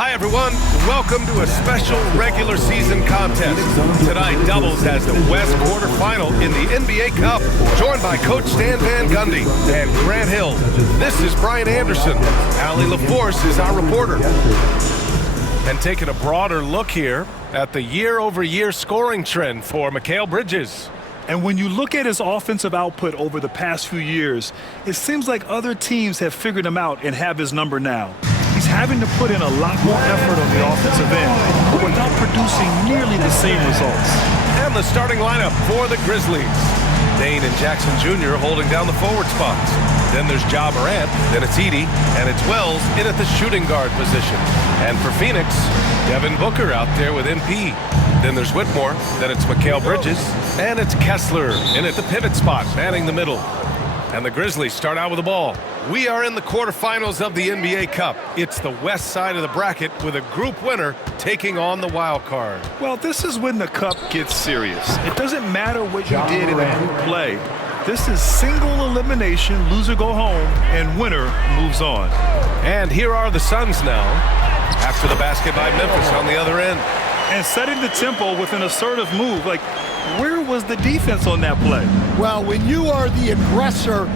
Hi, everyone. Welcome to a special regular season contest. Tonight doubles as the West quarterfinal in the NBA Cup, joined by Coach Stan Van Gundy and Grant Hill. This is Brian Anderson. Allie LaForce is our reporter. And taking a broader look here at the year-over-year scoring trend for Mikal Bridges. And when you look at his offensive output over the past few years, it seems like other teams have figured him out and have his number now. He's having to put in a lot more effort on the offensive end, but without producing nearly the same results. And the starting lineup for the Grizzlies. Dane and Jackson Jr. holding down the forward spots. Then there's Ja Morant, then it's Edey, and it's Wells in at the shooting guard position. And for Phoenix, Devin Booker out there with MP. Then there's Whitmore, then it's Mikal Bridges, and it's Kessler in at the pivot spot, manning the middle. And the Grizzlies start out with the ball. We are in the quarterfinals of the NBA Cup. It's the west side of the bracket with a group winner taking on the wild card. Well, this is when the Cup gets serious. It doesn't matter what you did in the group play. This is single elimination, loser go home, and winner moves on. And here are the Suns now, after the basket by Memphis on the other end. And setting the tempo with an assertive move. Like, where was the defense on that play? Well, when you are the aggressor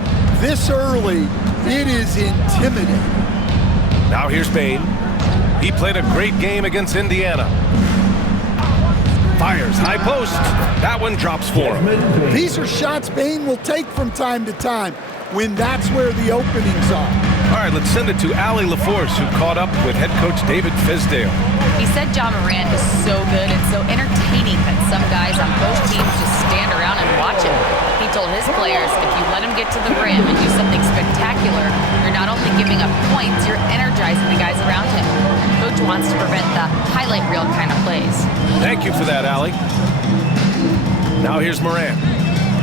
this early, it is intimidating. Now here's Bane. He played a great game against Indiana. Fires, high post. That one drops for him. These are shots Bane will take from time to time when that's where the openings are. All right, let's send it to Allie LaForce, who caught up with head coach David Fizdale. He said Ja Morant is so good and so entertaining that some guys on both teams just stand around and watch him. He told his players, if you let him get to the rim and do something spectacular, you're not only giving up points, you're energizing the guys around him. Coach wants to prevent the highlight reel kind of plays. Thank you for that, Allie. Now here's Morant.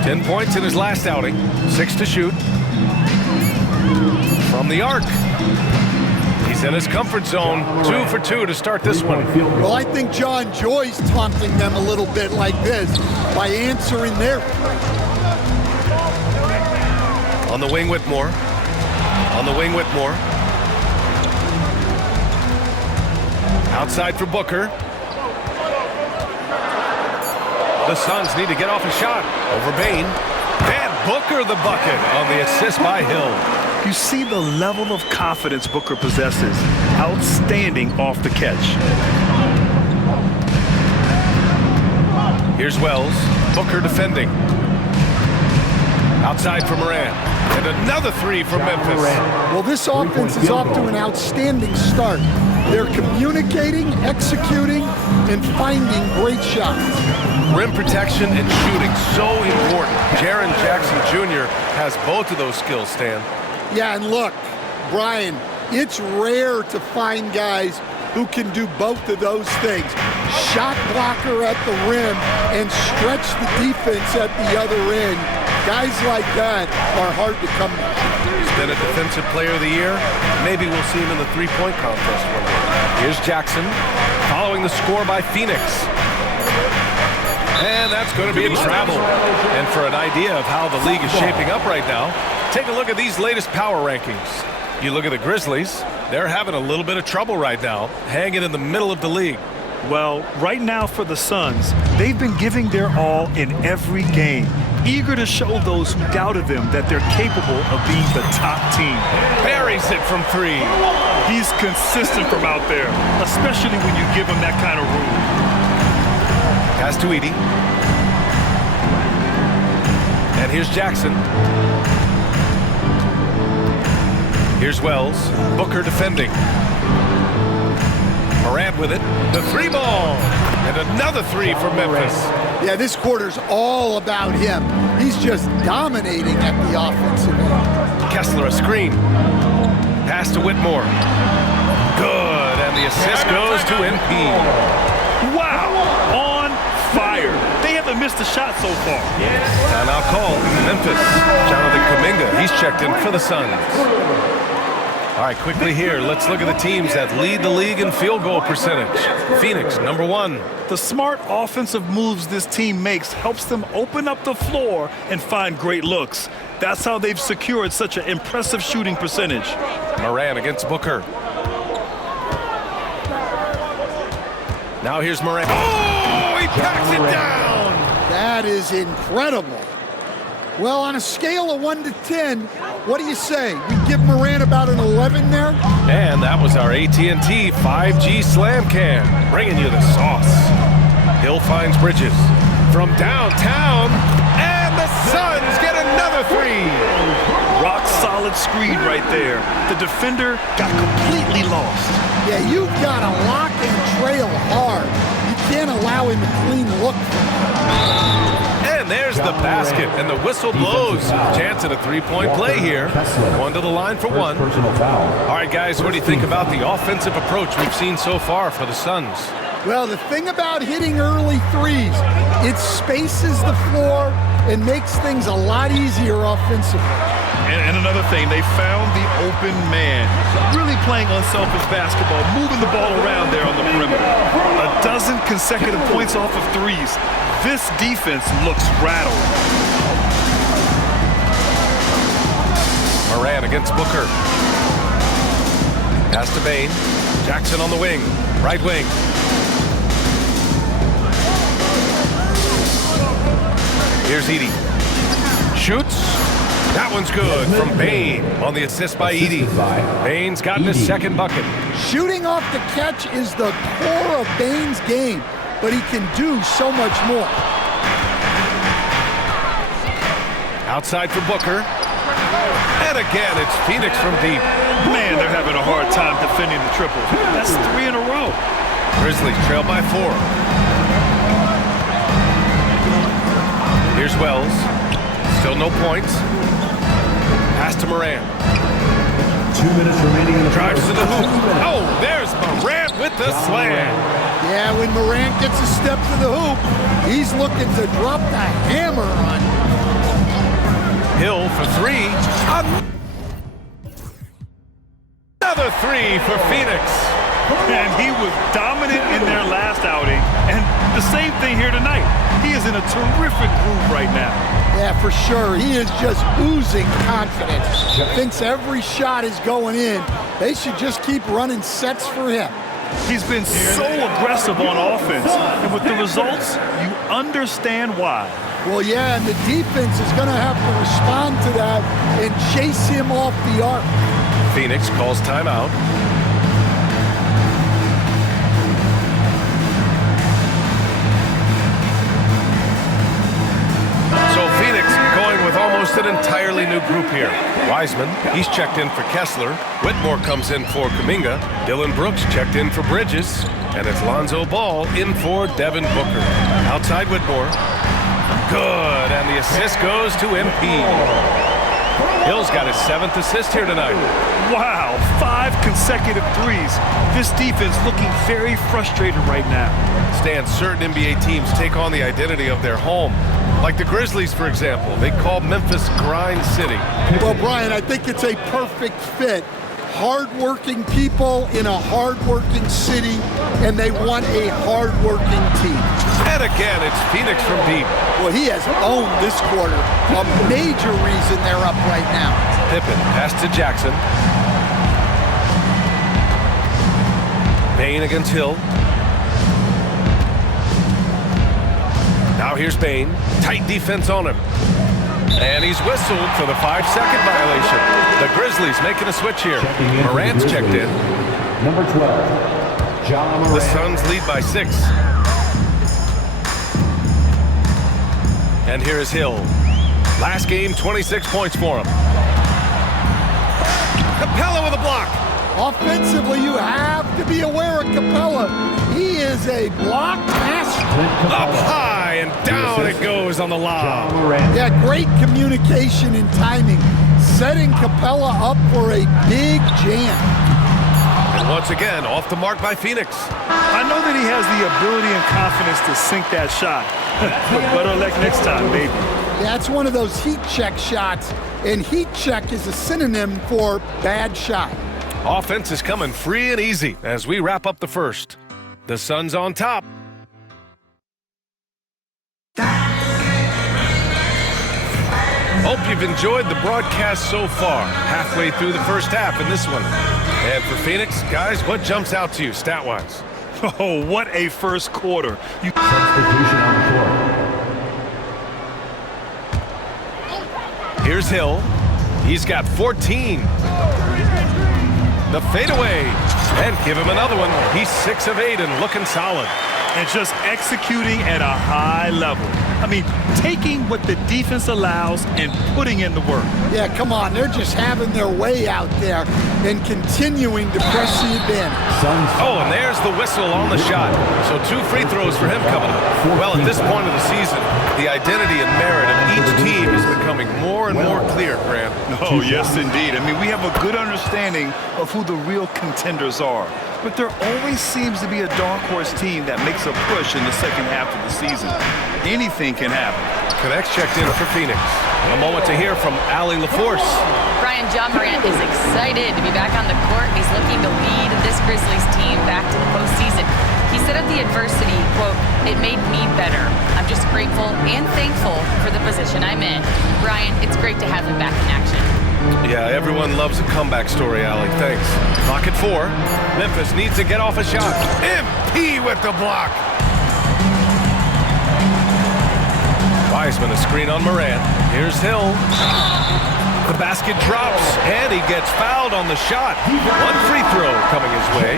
10 points in his last outing, 6 to shoot. From the arc. He's in his comfort zone, 2 for 2 to start this one. Well, I think Ja enjoys taunting them a little bit like this by answering their. On the wing, Whitmore. On the wing, Whitmore. Outside for Booker. The Suns need to get off a shot. Over Bane. And Booker the bucket on the assist by Hill. You see the level of confidence Booker possesses. Outstanding off the catch. Here's Wells. Booker defending. Outside for Morant. And another three from Memphis. Well, this offense is off to an outstanding start. They're communicating, executing, and finding great shots. Rim protection and shooting, so important. Jaren Jackson Jr. has both of those skills, Stan. Yeah, and look, Brian, it's rare to find guys who can do both of those things. Shot blocker at the rim and stretch the defense at the other end. Guys like that are hard to come by. He's been a defensive player of the year. Maybe we'll see him in the three-point contest one day. Here's Jackson following the score by Phoenix. And that's going to be in travel. And for an idea of how the league is shaping up right now, take a look at these latest power rankings. You look at the Grizzlies, they're having a little bit of trouble right now, hanging in the middle of the league. Well, right now for the Suns, they've been giving their all in every game, eager to show those who doubted them that they're capable of being the top team. Buries it from three. He's consistent from out there, especially when you give him that kind of room. Pass to Edey. And here's Jackson. Here's Wells. Booker defending. Morant with it. The three ball. And another three for Memphis. Yeah, this quarter's all about him. He's just dominating at the offensive end. Kessler a screen. Pass to Whitmore. Good. And the assist goes to MP. Wow. On fire. They haven't missed a shot so far. Timeout call. Memphis. Jonathan Kuminga. He's checked in for the Suns. All right, quickly here, let's look at the teams that lead the league in field goal percentage. Phoenix, number 1. The smart offensive moves this team makes helps them open up the floor and find great looks. That's how they've secured such an impressive shooting percentage. Morant against Booker. Now here's Morant. Oh, he packs it down. That is incredible. Well, on a scale of 1 to 10, what do you say? We give Morant about an 11 there? And that was our AT&T 5G Slam Cam, bringing you the sauce. Hill finds Bridges from downtown, and the Suns get another three. Rock solid screen right there. The defender got completely lost. Yeah, you've got to lock and trail hard. You can't allow him a clean look. And there's the basket, and the whistle blows. Chance at a three-point play here. Going to the line for one. All right, guys, what do you think about the offensive approach we've seen so far for the Suns? Well, the thing about hitting early threes, it spaces the floor and makes things a lot easier offensively. And another thing, they found the open man. Really playing unselfish basketball, moving the ball around there on the perimeter. A dozen consecutive points off of threes. This defense looks rattled. Morant against Booker. Pass to Bane. Jackson on the wing. Right wing. Here's Edie. Shoots. That one's good from Bane on the assist by Edie. Bane's gotten his second bucket. Shooting off the catch is the core of Bane's game, but he can do so much more. Outside for Booker. And again, it's Phoenix from deep. Man, they're having a hard time defending the triples. That's 3 in a row. Grizzlies trail by 4. Here's Wells. Still no points. Pass to Morant. 2 minutes remaining in the Drives to the hoop. Oh, there's Morant with the slam. Yeah, when Morant gets a step to the hoop, he's looking to drop the hammer on. Hill for 3. Another 3 for Phoenix. And he was dominant in their last outing. And the same thing here tonight. He is in a terrific groove right now. Yeah, for sure. He is just oozing confidence. Thinks every shot is going in. They should just keep running sets for him. He's been so aggressive on offense. And with the results, you understand why. Well, yeah, and the defense is going to have to respond to that and chase him off the arc. Phoenix calls timeout. So Phoenix going with almost an entirely new group here. Wiseman, he's checked in for Kessler. Whitmore comes in for Kuminga. Dylan Brooks checked in for Bridges. And it's Lonzo Ball in for Devin Booker. Outside Whitmore. Good, and the assist goes to MP. Hill's got his 7th assist here tonight. Wow, 5 consecutive threes. This defense looking very frustrated right now. Stan, certain NBA teams take on the identity of their home. Like the Grizzlies, for example. They call Memphis Grind City. Well, Brian, I think it's a perfect fit. Hard-working people in a hard-working city, and they want a hard-working team. And again, it's Phoenix from deep. Well, he has owned this quarter. A major reason they're up right now. Pippen, pass to Jackson. Bane against Hill. Now here's Bane. Tight defense on him. And he's whistled for the 5-second violation. The Grizzlies making a switch here. Morant's checked in. Number 12, John Morant. The Suns lead by 6. And here is Hill. Last game, 26 points for him. Capella with a block. Offensively, you have to be aware of Capella. He is a block master. Up high and down it goes on the lob. Yeah, great communication and timing. Setting Capella up for a big jam. And once again, off the mark by Phoenix. I know that he has the ability and confidence to sink that shot. But better luck next time, maybe. That's one of those heat check shots, and heat check is a synonym for bad shot. Offense is coming free and easy as we wrap up the first. The Suns on top. Hope you've enjoyed the broadcast so far. Halfway through the first half in this one. And for Phoenix, guys, what jumps out to you stat-wise? Oh, what a first quarter. Substitution on the court. Here's Hill. He's got 14. The fadeaway. And give him another one. He's 6 of 8 and looking solid. And just executing at a high level. I mean, taking what the defense allows and putting in the work. Yeah, come on. They're just having their way out there and continuing to press the advantage. Oh, and there's the whistle on the shot. So 2 free throws for him coming up. Well, at this point of the season, the identity and merit of each team is becoming more and more clear, Grant. Oh, yes, indeed. I mean, we have a good understanding of who the real contenders are. But there always seems to be a dark horse team that makes a push in the second half of the season. Anything can happen. Connects checked in for Phoenix. A moment to hear from Allie LaForce. Brian, John Morant is excited to be back on the court. He's looking to lead this Grizzlies team back to the postseason. He said of the adversity, quote, "It made me better. I'm just grateful and thankful for the position I'm in." Brian, it's great to have him back in action. Yeah, everyone loves a comeback story, Allie. Thanks. Clock at 4. Memphis needs to get off a shot. MP with the block. Wiseman a screen on Morant. Here's Hill. The basket drops, and he gets fouled on the shot. 1 free throw coming his way.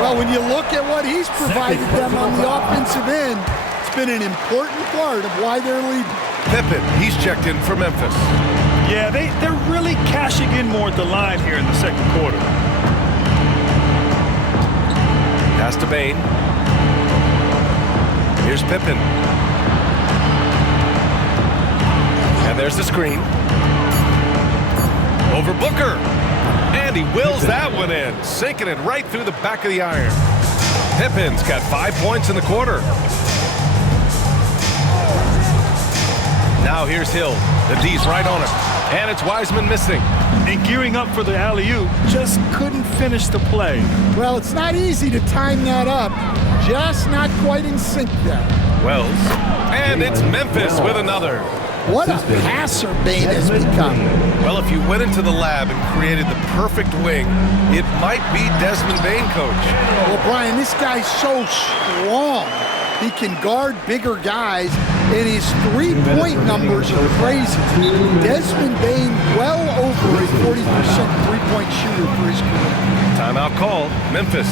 Well, when you look at what he's provided them on the offensive end, it's been an important part of why they're leading. Pippen, he's checked in for Memphis. Yeah, they're really cashing in more at the line here in the second quarter. Pass to Bane. Here's Pippen. And there's the screen. Over Booker. And he wills that one in, sinking it right through the back of the iron. Pippen's got 5 points in the quarter. Now here's Hill. The D's right on him. And it's Wiseman missing. And gearing up for the alley-oop, just couldn't finish the play. Well, it's not easy to time that up. Just not quite in sync there. Wells. And it's Memphis with another. What a passer Bane has become. Well, if you went into the lab and created the perfect wing, it might be Desmond Bane, coach. Well, Brian, this guy's so strong. He can guard bigger guys, and his three-point numbers are crazy. Desmond Bane well over a 40% three-point shooter for his career. Timeout called. Memphis.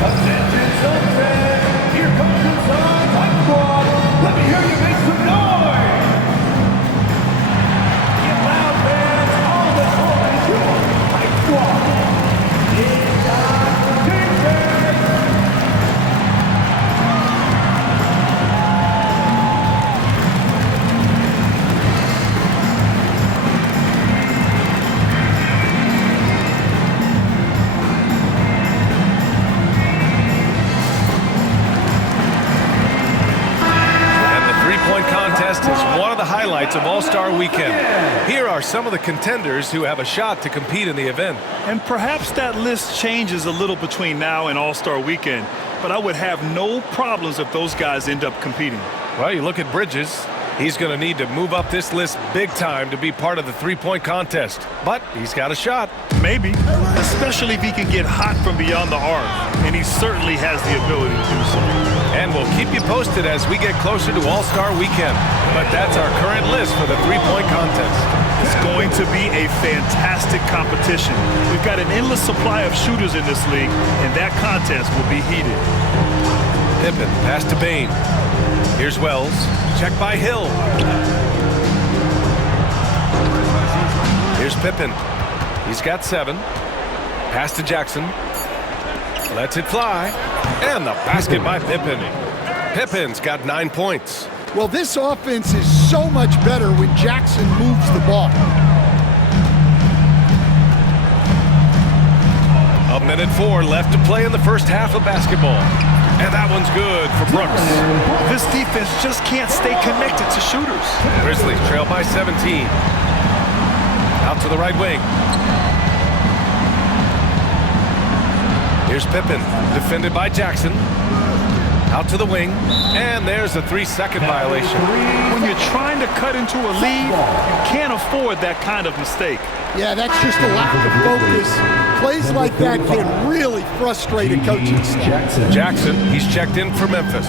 Attention, Sunset! Here comes your Suns Hot Squad! Let me hear you make some noise! Get loud, fans! All the noise! Your Hot Squad! It's our defense! Contest is one of the highlights of All-Star Weekend. Here are some of the contenders who have a shot to compete in the event. And perhaps that list changes a little between now and All-Star Weekend, but I would have no problems if those guys end up competing. Well, you look at Bridges. He's going to need to move up this list big time to be part of the three-point contest. But he's got a shot. Maybe, especially if he can get hot from beyond the arc, and he certainly has the ability to do so. And we'll keep you posted as we get closer to All-Star Weekend. But that's our current list for the three-point contest. It's going to be a fantastic competition. We've got an endless supply of shooters in this league, and that contest will be heated. Pippen, pass to Bane. Here's Wells. Check by Hill. Here's Pippen. He's got 7. Pass to Jackson. Lets it fly. And the basket by Pippen. Pippen's got 9 points. Well, this offense is so much better when Jackson moves the ball. A minute 4 left to play in the first half of basketball. And that one's good for Brooks. This defense just can't stay connected to shooters. Grizzlies trail by 17. Out to the right wing. Here's Pippen, defended by Jackson. Out to the wing. And there's a 3-second violation. When you're trying to cut into a lead, you can't afford that kind of mistake. Yeah, that's just a lack of focus. Plays like that can really frustrate a coaching staff. Jackson, he's checked in for Memphis.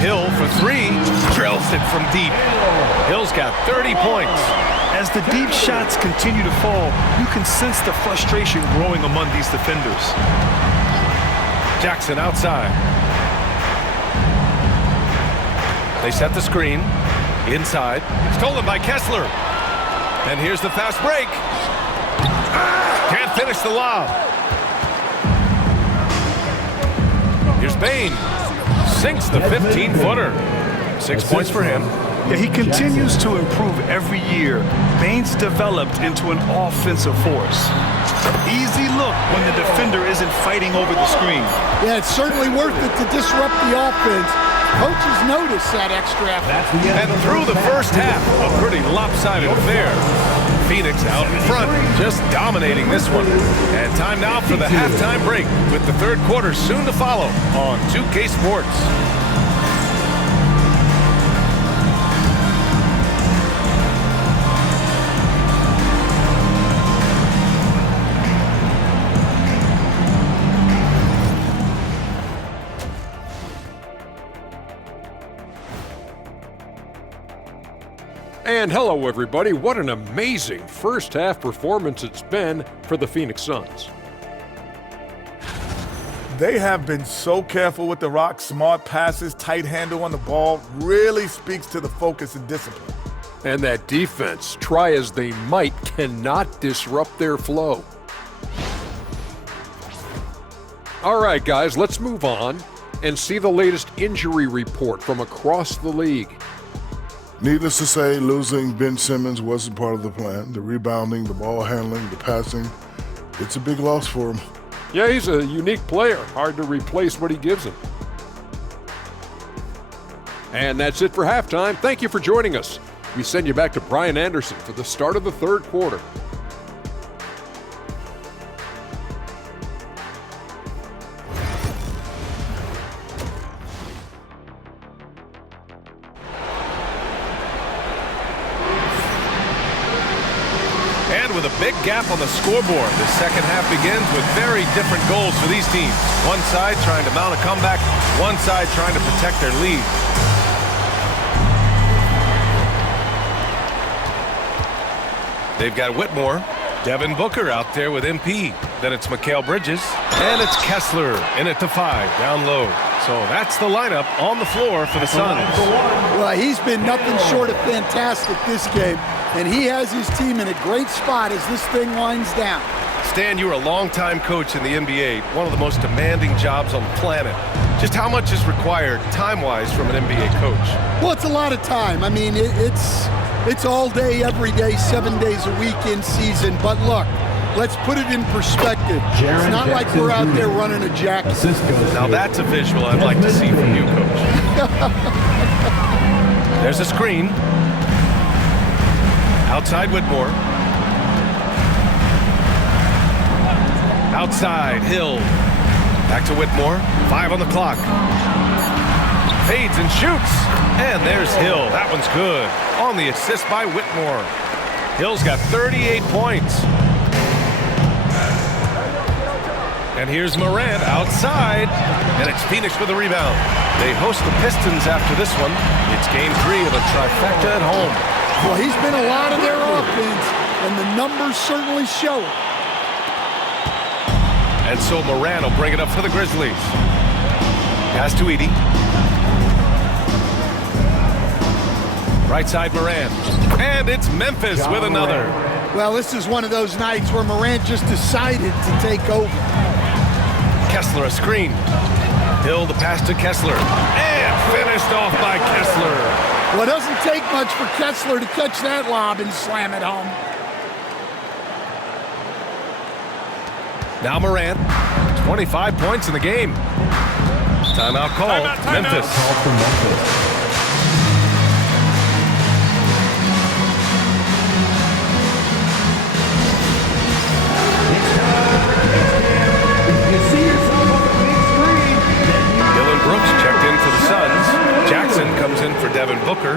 Hill for three, drills it from deep. Hill's got 30 points. As the deep shots continue to fall, you can sense the frustration growing among these defenders. Jackson outside. They set the screen. Inside. Stolen by Kessler. And here's the fast break. Can't finish the lob. Here's Bain. Sinks the 15-footer. 6 points for him. Yeah, he continues to improve every year. Bain's developed into an offensive force. Easy look when the defender isn't fighting over the screen. Yeah, it's certainly worth it to disrupt the offense. Coaches notice that extra effort. And through the first half, a pretty lopsided affair. Phoenix out in front, just dominating this one. And time now for the halftime break, with the third quarter soon to follow on 2K Sports. And hello, everybody. What an amazing first half performance it's been for the Phoenix Suns. They have been so careful with the rock. Smart passes, tight handle on the ball, really speaks to the focus and discipline. And that defense, try as they might, cannot disrupt their flow. All right, guys, let's move on and see the latest injury report from across the league. Needless to say, losing Ben Simmons wasn't part of the plan. The rebounding, the ball handling, the passing, it's a big loss for him. Yeah, he's a unique player. Hard to replace what he gives him. And that's it for halftime. Thank you for joining us. We send you back to Brian Anderson for the start of the third quarter. With a big gap on the scoreboard, the second half begins with very different goals for these teams. One side trying to mount a comeback, one side trying to protect their lead. They've got Whitmore, Devin Booker out there with MP. Then it's Mikal Bridges, and it's Kessler in at the 5, down low. So that's the lineup on the floor for the Suns. Well, he's been nothing short of fantastic this game. And he has his team in a great spot as this thing winds down. Stan, you were a longtime coach in the NBA, one of the most demanding jobs on the planet. Just how much is required time-wise from an NBA coach? Well, it's a lot of time. I mean, it's all day, every day, 7 days a week in season. But look, let's put it in perspective. It's not like we're out there running a jacket. Now that's a visual I'd like to see from you, Coach. There's a screen. Outside Whitmore. Outside Hill. Back to Whitmore. 5 on the clock. Fades and shoots. And there's Hill. That one's good. On the assist by Whitmore. Hill's got 38 points. And here's Morant outside. And it's Phoenix with a rebound. They host the Pistons after this one. It's game 3 of a trifecta at home. Well, he's been a lot of their offense, and the numbers certainly show it. And so Morant will bring it up for the Grizzlies. Pass to Edey. Right side Morant. And it's Memphis with another. Well, this is one of those nights where Morant just decided to take over. Kessler a screen. Hill the pass to Kessler. And finished off by Kessler. Well, it doesn't take much for Kessler to catch that lob and slam it home. Now Morant, 25 points in the game. Timeout call, Memphis. Call for Memphis. Dylan Brooks checked in for the Suns. Jackson comes in for Devin Booker.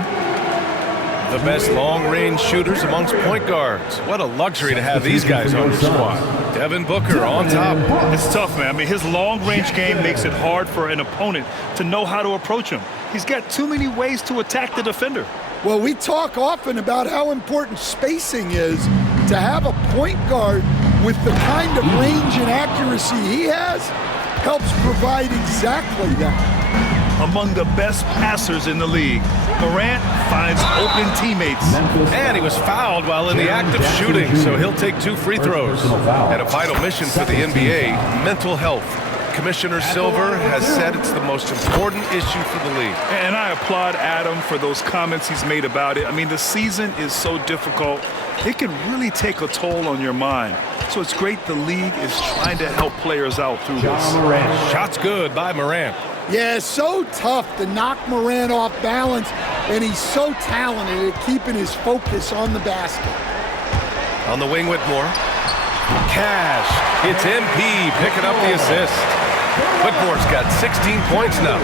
The best long-range shooters amongst point guards. What a luxury to have these guys on your squad. Devin Booker on top. It's tough, man. I mean, his long-range game makes it hard for an opponent to know how to approach him. He's got too many ways to attack the defender. Well, we talk often about how important spacing is. To have a point guard with the kind of range and accuracy he has helps provide exactly that. Among the best passers in the league, Morant finds open teammates. And he was fouled while in the act of shooting, so he'll take 2 free throws. And a vital mission for the NBA, mental health. Commissioner Silver has said it's the most important issue for the league. And I applaud Adam for those comments he's made about it. I mean, the season is so difficult. It can really take a toll on your mind. So it's great the league is trying to help players out through this. Shots good by Morant. Yeah, so tough to knock Morant off balance, and he's so talented at keeping his focus on the basket. On the wing, Whitmore. Cash. It's MP picking up the assist. Whitmore's got 16 points now.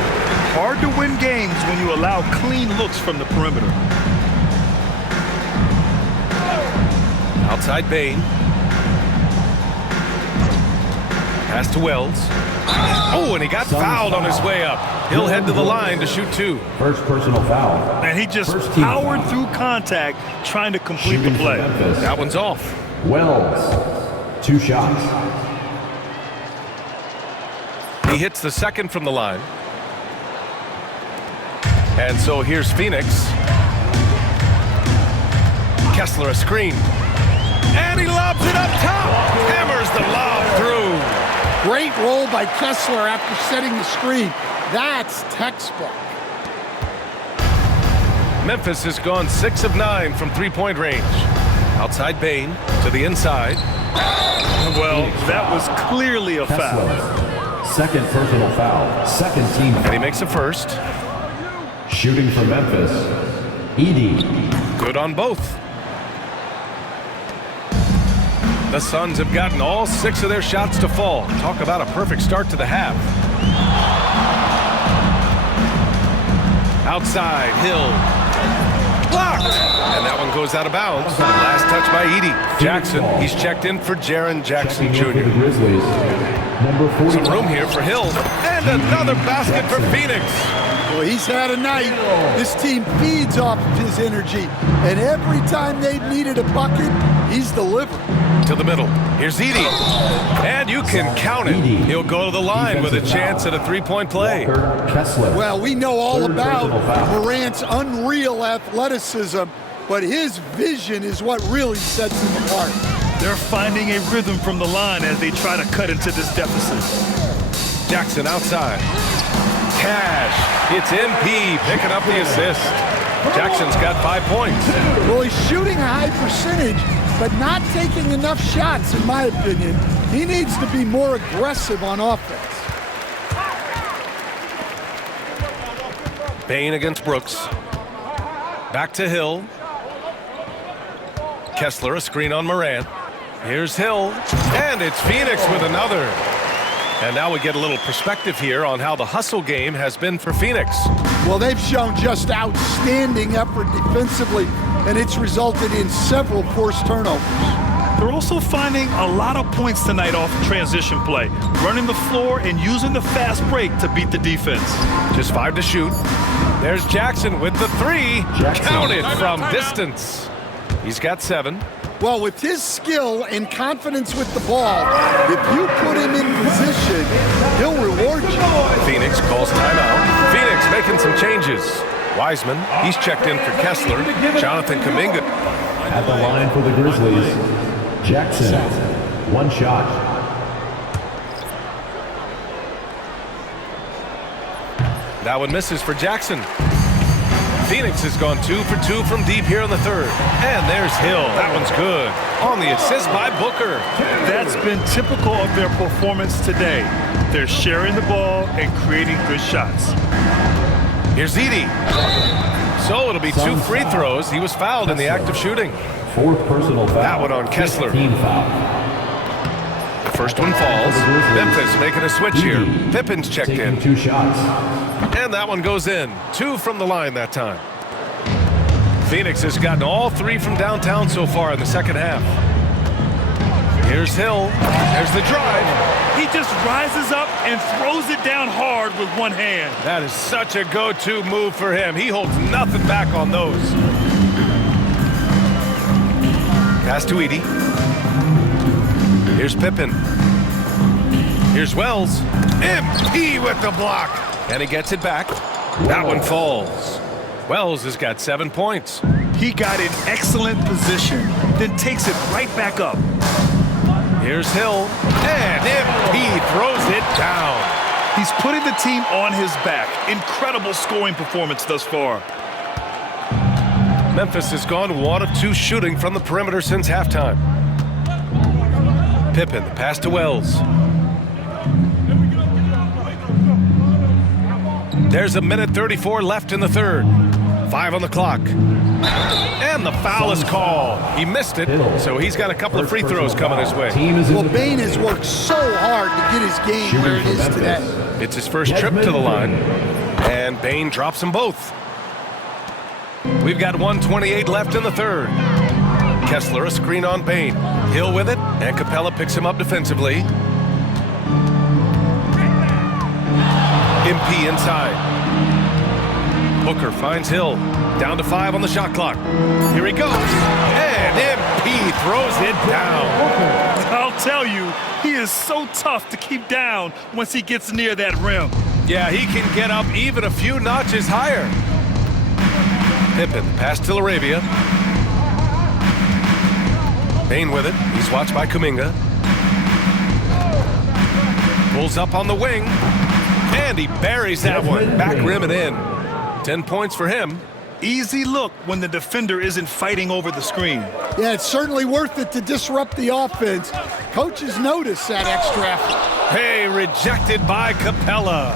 Hard to win games when you allow clean looks from the perimeter. Outside Bain. Pass to Wells. Oh, and he got fouled on his way up. He'll head to the line to shoot 2. First personal foul. And he just powered through contact trying to complete the play. That one's off. Wells, 2 shots. He hits the second from the line. And so here's Phoenix. Kessler a screen. And he lobs it up top. Hammers the lob through. Great roll by Kessler after setting the screen. That's textbook. Memphis has gone 6 of 9 from 3-point range. Outside Bain to the inside. Well, that was clearly a foul. Second personal foul. Second team foul. And he makes a first. Shooting for Memphis, Edey. Good on both. The Suns have gotten all 6 of their shots to fall. Talk about a perfect start to the half. Outside, Hill. Blocked! And that one goes out of bounds. Last touch by Edey. Jackson, he's checked in for Jaren Jackson Jr. Some room here for Hill. And another basket for Phoenix. Well, he's had a night. This team feeds off of his energy. And every time they've needed a bucket, he's delivered. To the middle. Here's Edey. And you can count it. He'll go to the line with a chance at a 3-point play. Well, we know all about Morant's unreal athleticism, but his vision is what really sets him apart. They're finding a rhythm from the line as they try to cut into this deficit. Jackson outside. Cash. It's MP picking up the assist. Jackson's got 5 points. Well, he's shooting a high percentage, but not taking enough shots, in my opinion. He needs to be more aggressive on offense. Bain against Brooks. Back to Hill. Kessler a screen on Morant. Here's Hill. And it's Phoenix with another. And now we get a little perspective here on how the hustle game has been for Phoenix. Well, they've shown just outstanding effort defensively, and it's resulted in several forced turnovers. They're also finding a lot of points tonight off transition play, running the floor and using the fast break to beat the defense. Just 5 to shoot. There's Jackson with the 3. Counted from distance. He's got 7. Well, with his skill and confidence with the ball, if you put him in position, he'll reward you. Phoenix calls timeout. Phoenix making some changes. Wiseman, he's checked in for Kessler. Jonathan Kuminga. At the line for the Grizzlies, Jackson, 1 shot. That one misses for Jackson. Phoenix has gone 2 for 2 from deep here in the third. And there's Hill. That one's good. On the assist by Booker. That's been typical of their performance today. They're sharing the ball and creating good shots. Here's Edey. So it'll be 2 free throws. He was fouled in the act of shooting. 4th personal foul. That one on Kessler. Team foul. The first one falls. Memphis making a switch here. Pippen's checked in. 2 shots. And that one goes in. 2 from the line that time. Phoenix has gotten all 3 from downtown so far in the second half. Here's Hill. There's the drive. He just rises up and throws it down hard with one hand. That is such a go-to move for him. He holds nothing back on those. Pass to Edey. Here's Pippen. Here's Wells. MP with the block. And he gets it back. That one falls. Wells has got 7 points. He got in excellent position, then takes it right back up. Here's Hill. And MP throws it down. He's putting the team on his back. Incredible scoring performance thus far. Memphis has gone 1 of 2 shooting from the perimeter since halftime. Pippen, the pass to Wells. There's a minute 34 left in the third. 5 on the clock. And the foul is called. He missed it, so he's got a couple of free throws coming his way. Well, Bane has worked so hard to get his game where it is today. It's his first trip to the line, and Bane drops them both. We've got 1:28 left in the third. Kessler, a screen on Bane. Hill with it, and Capella picks him up defensively. MP inside. Booker finds Hill. Down to 5 on the shot clock. Here he goes. And MP throws it down. I'll tell you, he is so tough to keep down once he gets near that rim. Yeah, he can get up even a few notches higher. Pippen, pass to Laravia. Bane with it. He's watched by Kuminga. Pulls up on the wing. And he buries that one. Back rim and in. 10 points for him. Easy look when the defender isn't fighting over the screen. Yeah, it's certainly worth it to disrupt the offense. Coaches notice that extra effort. Hey, rejected by Capella.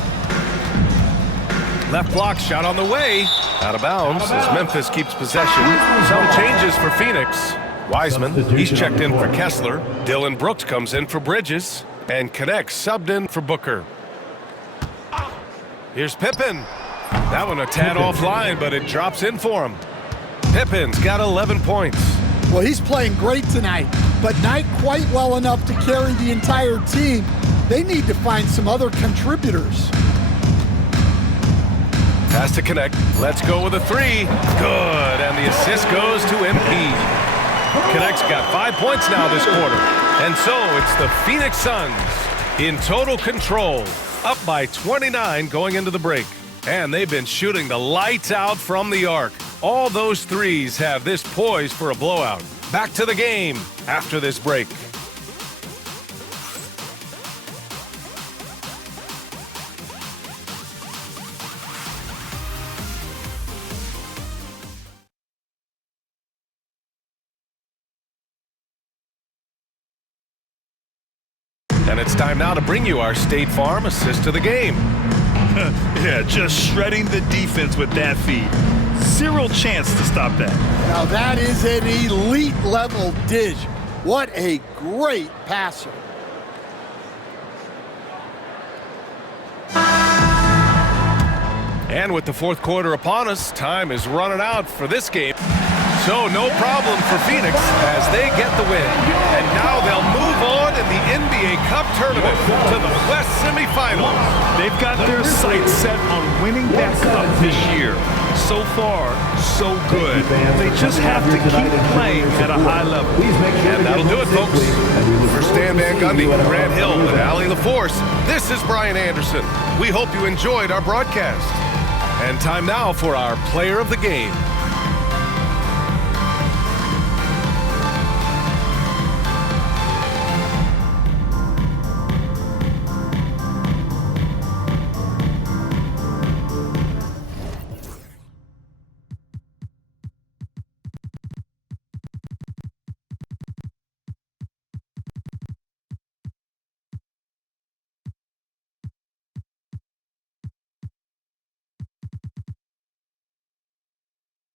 Left block shot on the way. Out of bounds as Memphis keeps possession. Some changes for Phoenix. Wiseman, he's checked in for Kessler. Dylan Brooks comes in for Bridges. And Connect subbed in for Booker. Here's Pippen. That one a tad offline, but it drops in for him. Pippen's got 11 points. Well, he's playing great tonight, but not quite well enough to carry the entire team. They need to find some other contributors. Pass to Connect. Let's go with a 3. Good, and the assist goes to MP. Connect's got 5 points now this quarter. And so it's the Phoenix Suns in total control, up by 29 going into the break. And they've been shooting the lights out from the arc. All those threes have this poised for a blowout. Back to the game after this break. And it's time now to bring you our State Farm assist of the game. Yeah, just shredding the defense with that feed. Zero chance to stop that. Now that is an elite level dish. What a great passer. And with the fourth quarter upon us, time is running out for this game. So no problem for Phoenix as they get the win. And now they'll move on in the NBA Cup tournament to the West semifinals. They've got their sights set on winning that cup this year. So far, so good. They just have to keep playing at a high level. And that'll do it, folks. For Stan Van Gundy, Grant Hill, and Allie LaForce, this is Brian Anderson. We hope you enjoyed our broadcast. And time now for our player of the game.